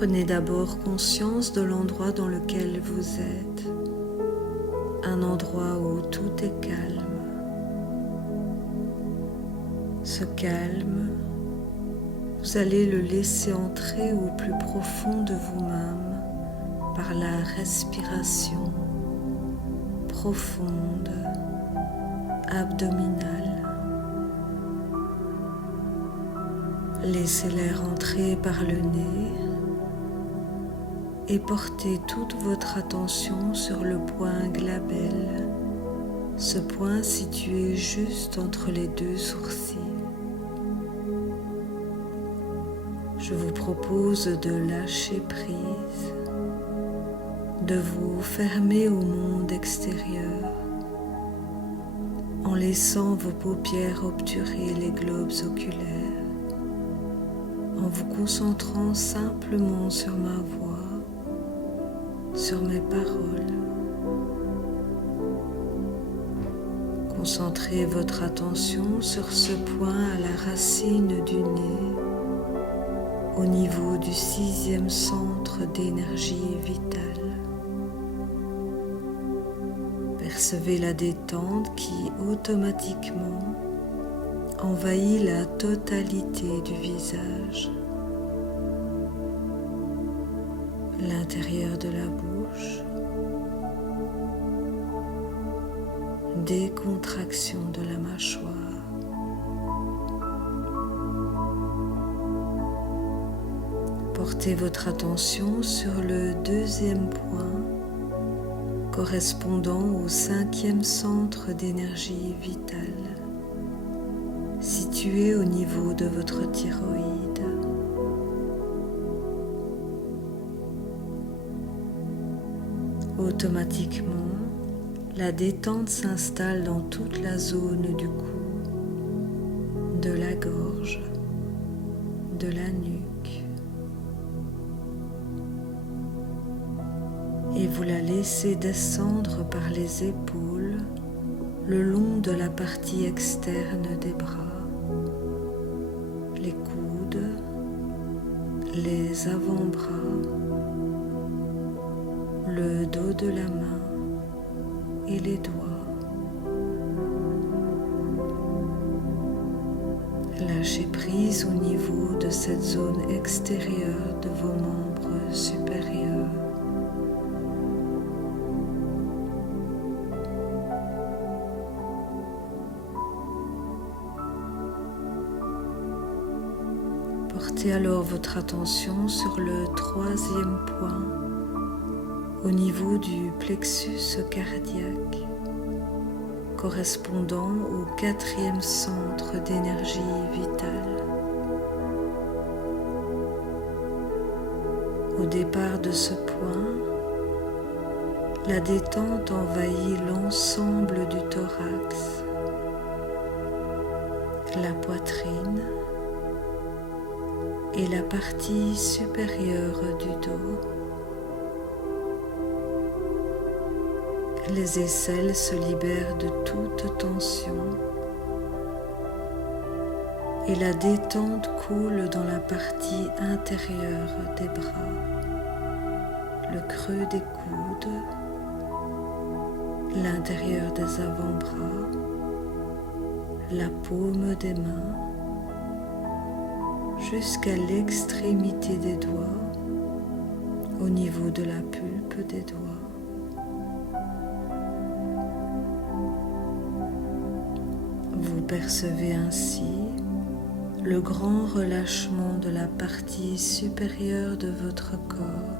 Prenez d'abord conscience de l'endroit dans lequel vous êtes, un endroit où tout est calme. Ce calme, vous allez le laisser entrer au plus profond de vous-même par la respiration profonde, abdominale. Laissez l'air entrer par le nez et portez toute votre attention sur le point glabelle, ce point situé juste entre les deux sourcils. Je vous propose de lâcher prise, de vous fermer au monde extérieur en laissant vos paupières obturer les globes oculaires, en vous concentrant simplement sur ma voix, sur mes paroles. Concentrez votre attention sur ce point à la racine du nez, au niveau du 6e centre d'énergie vitale. Percevez la détente qui automatiquement envahit la totalité du visage, l'intérieur de la bouche, décontraction de la mâchoire. Portez votre attention sur le 2e point correspondant au 5e centre d'énergie vitale, situé au niveau de votre thyroïde. Automatiquement, la détente s'installe dans toute la zone du cou, de la gorge, de la nuque. Et vous la laissez descendre par les épaules le long de la partie externe des bras, les coudes, les avant-bras, le dos de la main et les doigts. Lâchez prise au niveau de cette zone extérieure de vos membres supérieurs. Portez alors votre attention sur le 3e point, au niveau du plexus cardiaque, correspondant au 4e centre d'énergie vitale. Au départ de ce point, la détente envahit l'ensemble du thorax, la poitrine et la partie supérieure du dos. Les aisselles se libèrent de toute tension et la détente coule dans la partie intérieure des bras, le creux des coudes, l'intérieur des avant-bras, la paume des mains, jusqu'à l'extrémité des doigts, au niveau de la pulpe des doigts. Vous percevez ainsi le grand relâchement de la partie supérieure de votre corps,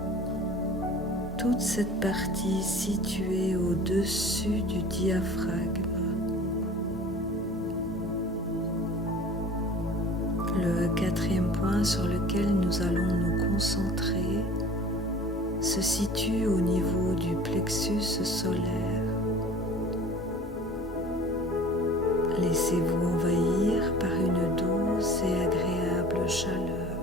toute cette partie située au-dessus du diaphragme. Le 4e point sur lequel nous allons nous concentrer se situe au niveau du plexus solaire. Laissez-vous envahir par une douce et agréable chaleur.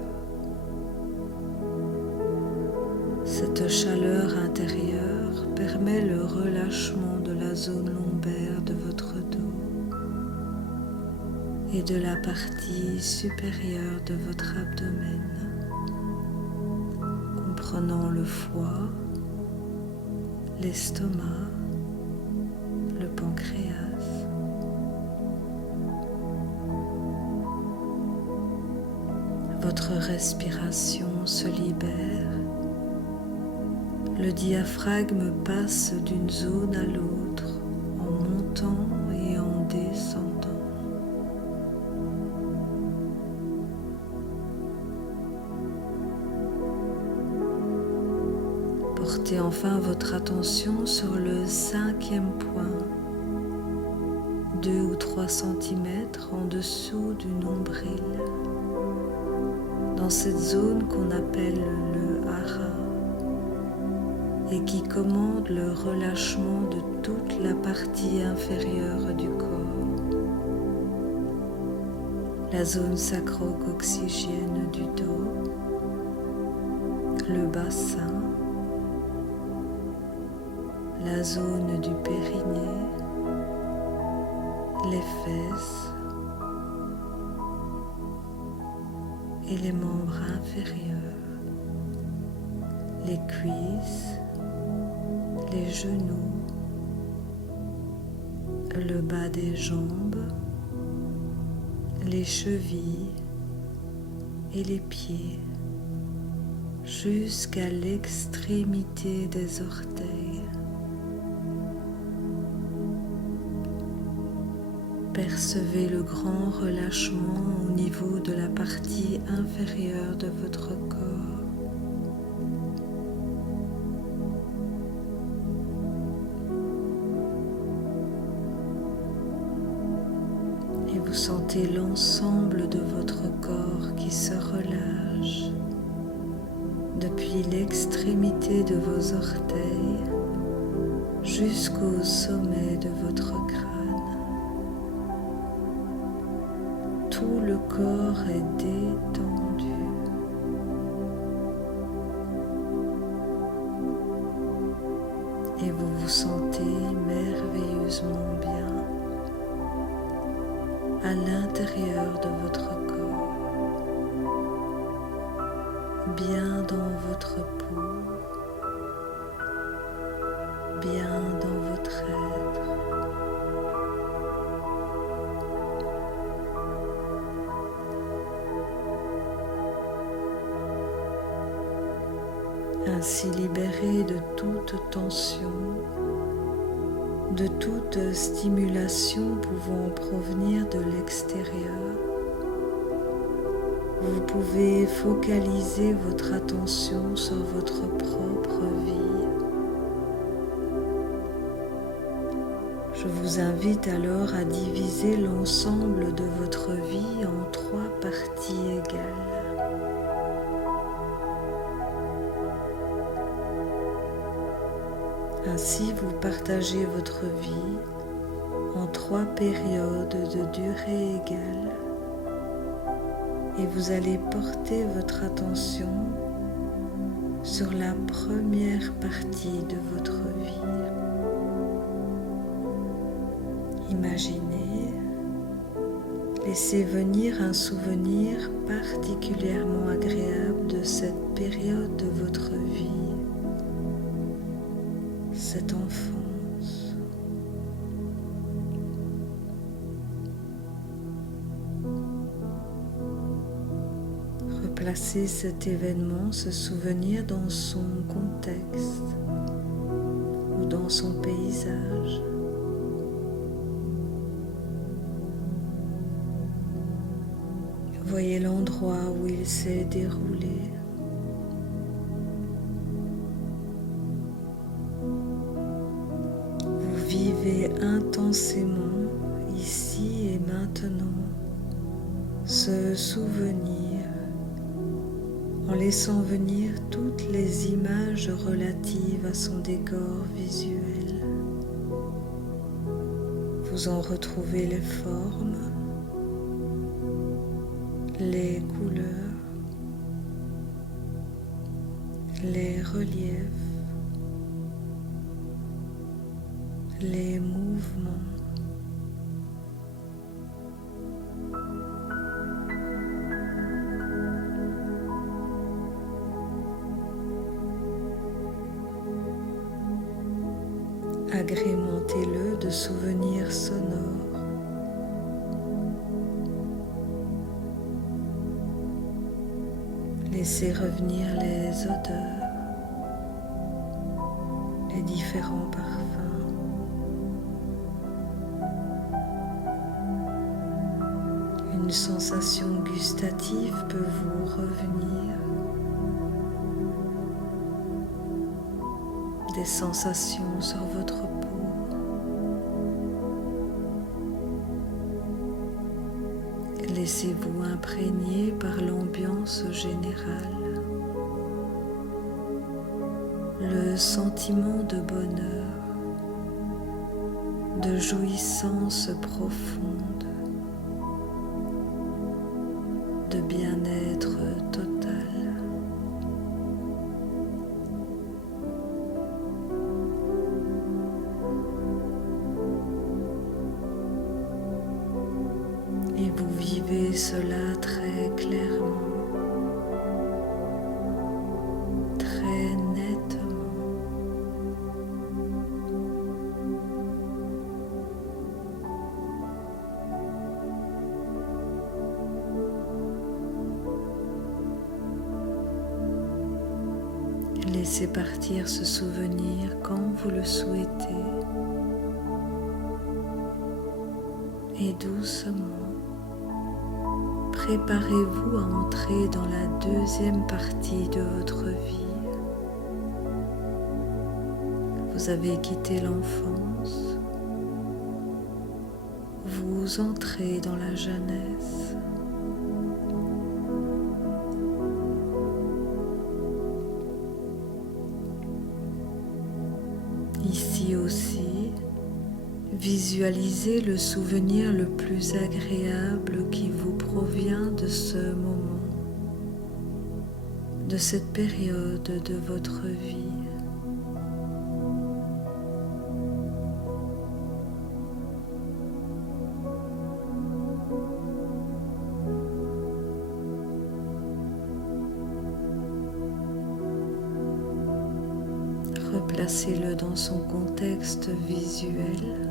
Cette chaleur intérieure permet le relâchement de la zone lombaire de votre dos et de la partie supérieure de votre abdomen. comprenant le foie, l'estomac, le pancréas. Votre respiration se libère. Le diaphragme passe d'une zone à l'autre en montant et en descendant. Portez enfin votre attention sur le 5e point, 2 ou 3 cm en dessous du nombril, dans cette zone qu'on appelle le hara et qui commande le relâchement de toute la partie inférieure du corps, la zone sacro-coccygienne du dos, le bassin, la zone du périnée, les fesses et les membres inférieurs, les cuisses, les genoux, le bas des jambes, les chevilles et les pieds, jusqu'à l'extrémité des orteils. Percevez le grand relâchement au niveau de la partie inférieure de votre corps. Et vous sentez l'ensemble de votre corps qui se relâche depuis l'extrémité de vos orteils jusqu'au sommet de votre crâne. Tout le corps est détendu. Et vous vous sentez merveilleusement bien à l'intérieur de votre corps, bien dans votre peau, bien dans votre être. Ainsi libéré de toute tension, de toute stimulation pouvant provenir de l'extérieur, vous pouvez focaliser votre attention sur votre propre vie. Je vous invite alors à diviser l'ensemble de votre vie en 3 parties égales. Ainsi, vous partagez votre vie en 3 périodes de durée égale et vous allez porter votre attention sur la première partie de votre vie. Imaginez, laissez venir un souvenir particulièrement agréable de cette période de votre vie. Cette enfance. Replacez cet événement, ce souvenir dans son contexte ou dans son paysage. Voyez l'endroit où il s'est déroulé. Vivez intensément, ici et maintenant, ce souvenir en laissant venir toutes les images relatives à son décor visuel. Vous en retrouvez les formes, les couleurs, les reliefs, les mouvements. Agrémentez-le de souvenirs sonores. Laissez revenir les odeurs, les différents parfums. Une sensation gustative peut vous revenir. Des sensations sur votre peau. Laissez-vous imprégner par l'ambiance générale. Le sentiment de bonheur, de jouissance profonde, de bien-être total. Et vous vivez cela très clairement, très nettement. Laissez partir ce souvenir quand vous le souhaitez et doucement. Préparez-vous à entrer dans la deuxième partie de votre vie. Vous avez quitté l'enfance, vous entrez dans la jeunesse. Ici aussi, visualisez le souvenir le plus agréable qui vous provient de ce moment, de cette période de votre vie. Replacez-le dans son contexte visuel,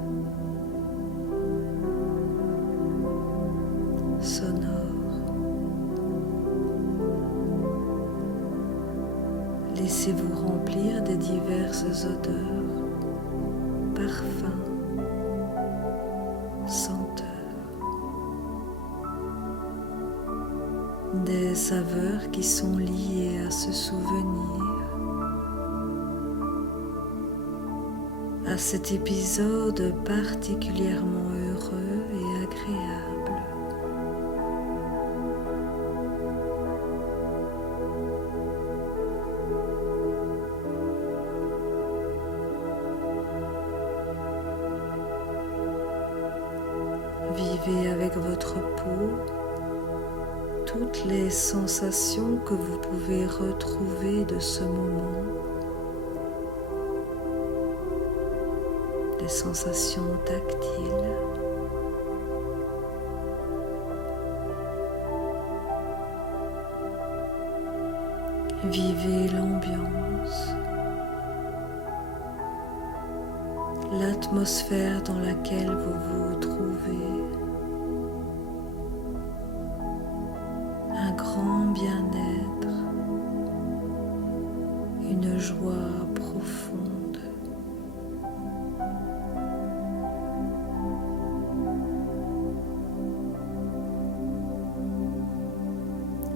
sonore. Laissez-vous remplir des diverses odeurs, parfums, senteurs, des saveurs qui sont liées à ce souvenir, à cet épisode particulièrement heureux et agréable. Vivez avec votre peau toutes les sensations que vous pouvez retrouver de ce moment. Les sensations tactiles, vivez l'ambiance, l'atmosphère dans laquelle vous vous trouvez, un grand bien-être, une joie profonde.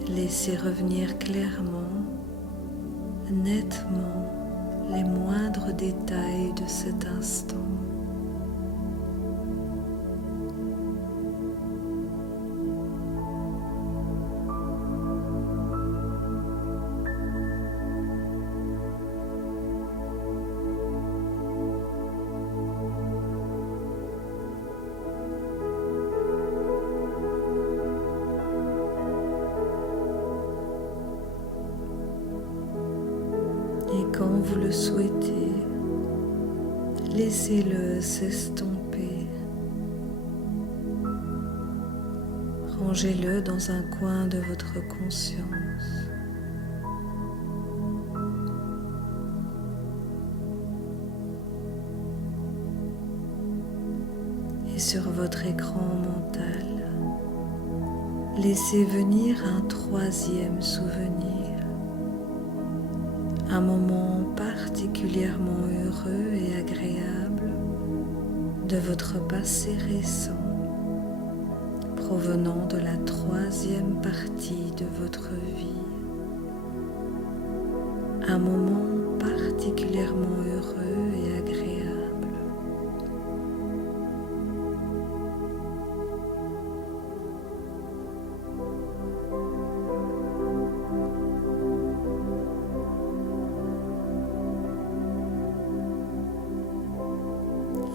Laissez revenir clairement, nettement, les moindres détails de cet instant. Et quand vous le souhaitez, laissez-le s'estomper. Rangez-le dans un coin de votre conscience. sur votre écran mental, laissez venir un troisième souvenir, un moment particulièrement heureux et agréable de votre passé récent, provenant de la troisième partie de votre vie. Un moment particulièrement heureux et agréable.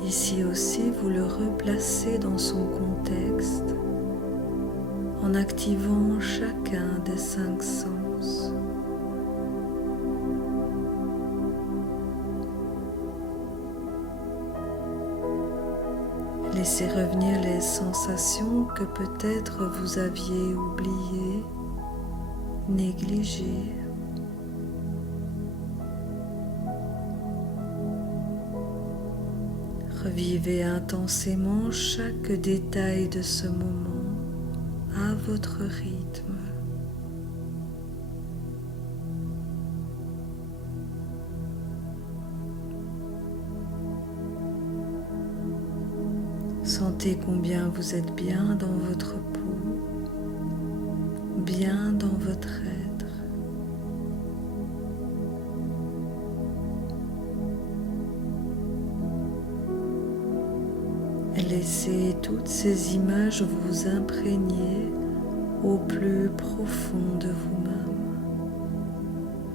Ici aussi, vous le replacez dans son contexte en activant chacun des 5 sens. Laissez revenir les sensations que peut-être vous aviez oubliées, négligées. Revivez intensément chaque détail de ce moment à votre rythme. Sentez combien vous êtes bien dans votre peau, bien dans votre être. Laissez toutes ces images vous imprégner au plus profond de vous-même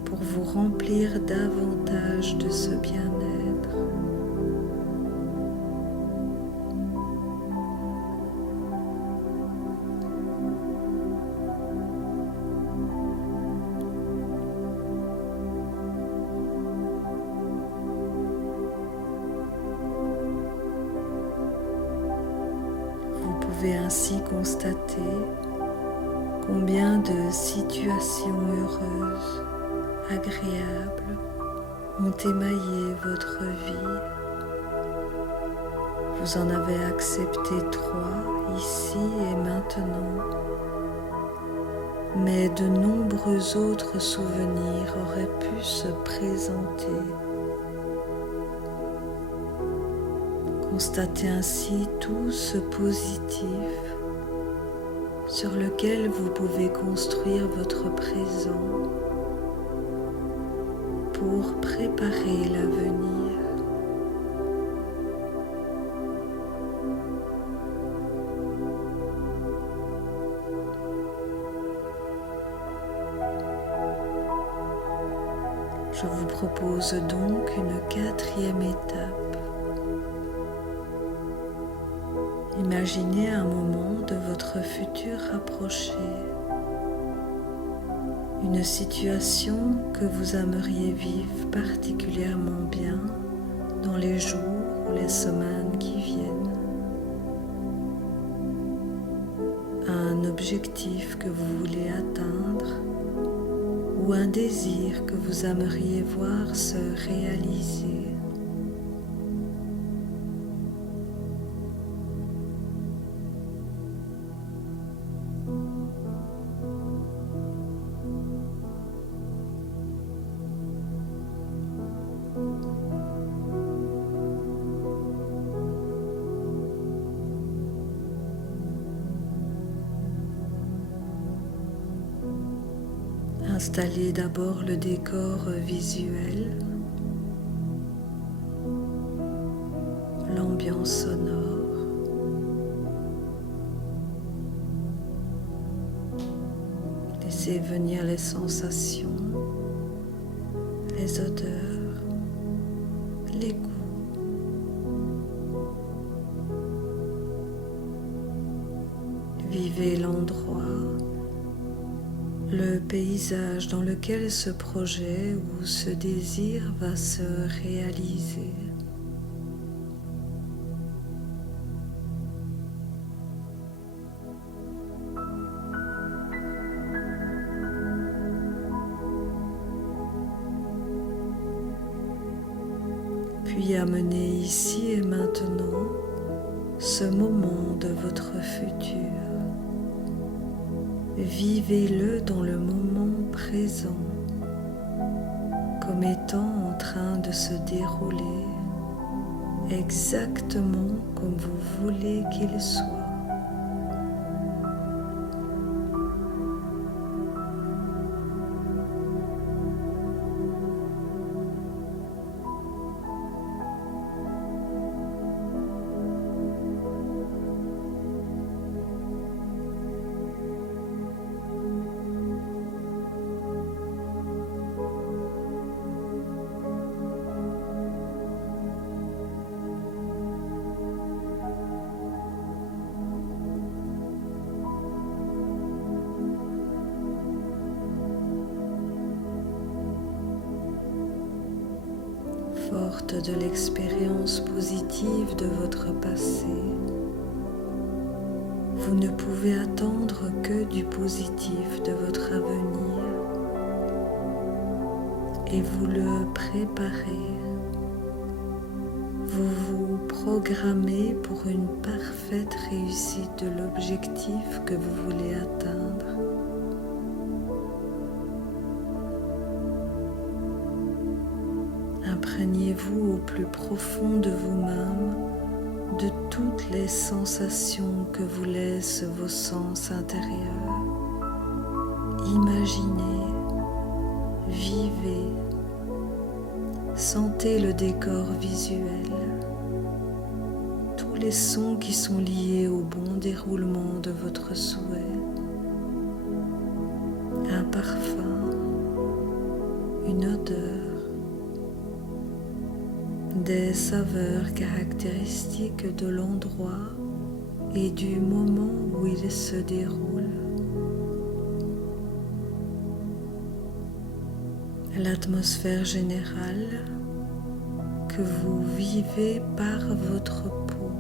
pour vous remplir davantage de ce bien-être. Vous pouvez ainsi constater combien de situations heureuses, agréables ont émaillé votre vie. Vous en avez accepté 3 ici et maintenant, mais de nombreux autres souvenirs auraient pu se présenter. Constatez ainsi tout ce positif sur lequel vous pouvez construire votre présent pour préparer l'avenir. Je vous propose donc une 4e étape. Imaginez un moment de votre futur rapproché, une situation que vous aimeriez vivre particulièrement bien dans les jours ou les semaines qui viennent, un objectif que vous voulez atteindre ou un désir que vous aimeriez voir se réaliser. Installez d'abord le décor visuel, l'ambiance sonore. Laissez venir les sensations, les odeurs, les goûts. Vivez l'endroit, le paysage dans lequel ce projet ou ce désir va se réaliser. Puis amenez ici et maintenant ce moment de votre futur. Vivez-le dans le moment présent, comme étant en train de se dérouler exactement comme vous voulez qu'il soit. Forte de l'expérience positive de votre passé, vous ne pouvez attendre que du positif de votre avenir et vous le préparez. Vous vous programmez pour une parfaite réussite de l'objectif que vous voulez atteindre. Imprégnez-vous au plus profond de vous-même de toutes les sensations que vous laissent vos sens intérieurs. Imaginez, vivez, sentez le décor visuel, tous les sons qui sont liés au bon déroulement de votre souhait, un parfum, une odeur, des saveurs caractéristiques de l'endroit et du moment où il se déroule. L'atmosphère générale que vous vivez par votre peau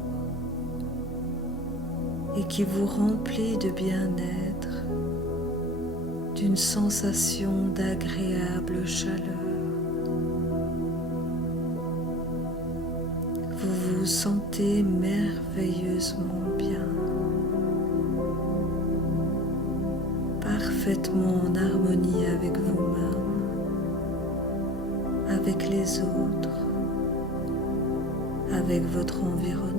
et qui vous remplit de bien-être, d'une sensation d'agréable chaleur. Vous vous sentez merveilleusement bien, parfaitement en harmonie avec vous-même, avec les autres, avec votre environnement.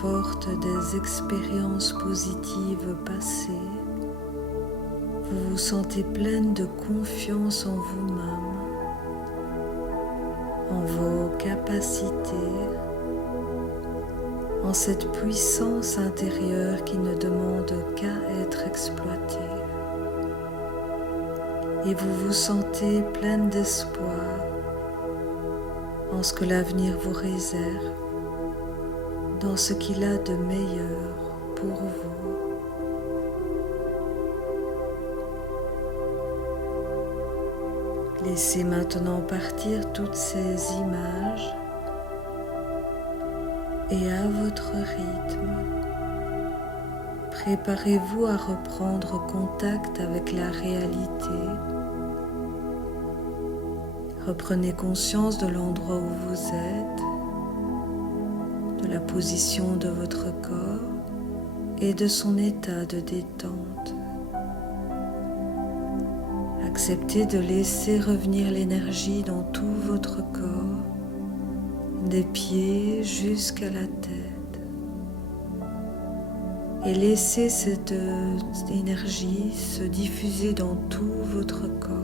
Forte des expériences positives passées, vous vous sentez pleine de confiance en vous-même, en vos capacités, en cette puissance intérieure qui ne demande qu'à être exploitée. Et vous vous sentez pleine d'espoir en ce que l'avenir vous réserve, dans ce qu'il a de meilleur pour vous. Laissez maintenant partir toutes ces images et à votre rythme, préparez-vous à reprendre contact avec la réalité. Reprenez conscience de l'endroit où vous êtes, de la position de votre corps et de son état de détente. Acceptez de laisser revenir l'énergie dans tout votre corps, des pieds jusqu'à la tête. Et laissez cette énergie se diffuser dans tout votre corps.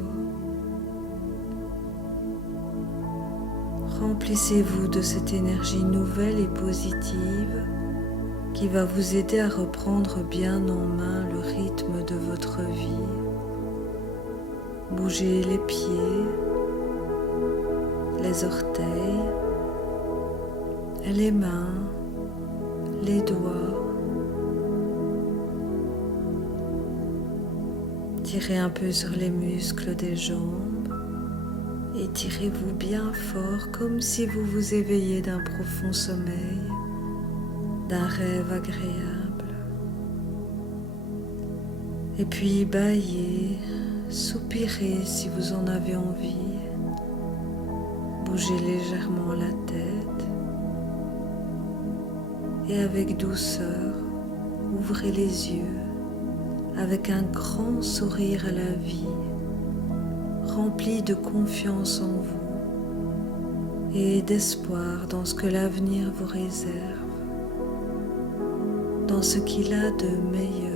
Remplissez-vous de cette énergie nouvelle et positive qui va vous aider à reprendre bien en main le rythme de votre vie. Bougez les pieds, les orteils, les mains, les doigts. Tirez un peu sur les muscles des jambes. Étirez-vous bien fort comme si vous vous éveilliez d'un profond sommeil, d'un rêve agréable. Et puis bâillez, Soupirez si vous en avez envie. Bougez légèrement la tête. Et avec douceur, ouvrez les yeux avec un grand sourire à la vie, rempli de confiance en vous et d'espoir dans ce que l'avenir vous réserve, dans ce qu'il a de meilleur.